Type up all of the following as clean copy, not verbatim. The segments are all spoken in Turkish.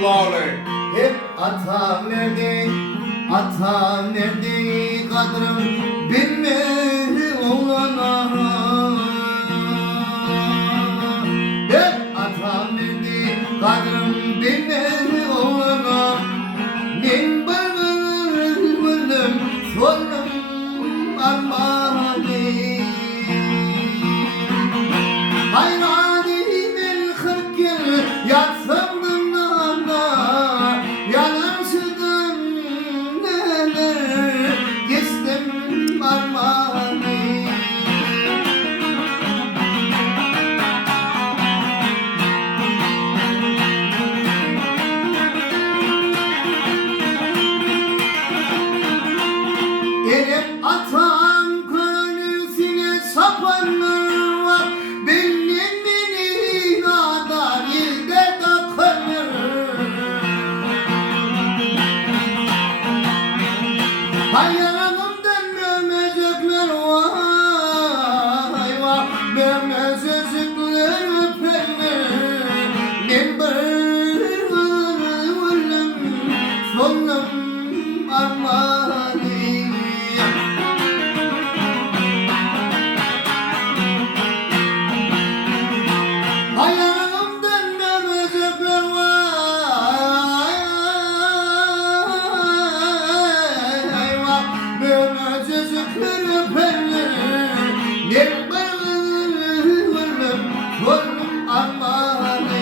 rahmetullahi aleyh. Hep atam nerede kadrım bilmedi oğlana. Hep atam nerede kadrım bilmedi oğlana. Ben varım sorun armağanı. Hayrani ben 40 yıl yatsam Elif atam gönlüsüne sapanlar var. Benim beni kadar ilde dokunur. Hayalımdan memecekler vay vay. Memecekler öpenler. Ben varım sonum armağanı. Ayağımdan memecekler vay vay. Memecekler öpenler. Ben varım sonum armağanı.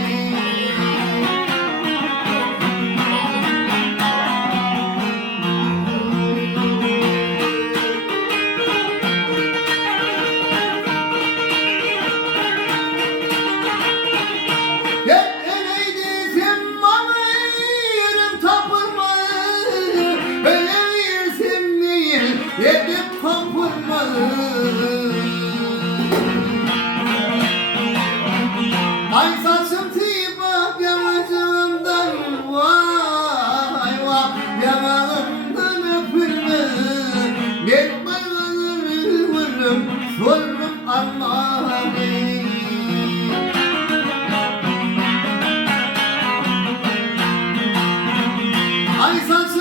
Yedip kopurmalı. Ay saçım tibak yanacağımdan vay vay. Yanağımdan öpülme. Ben varım sorum armağanı. Ay saçım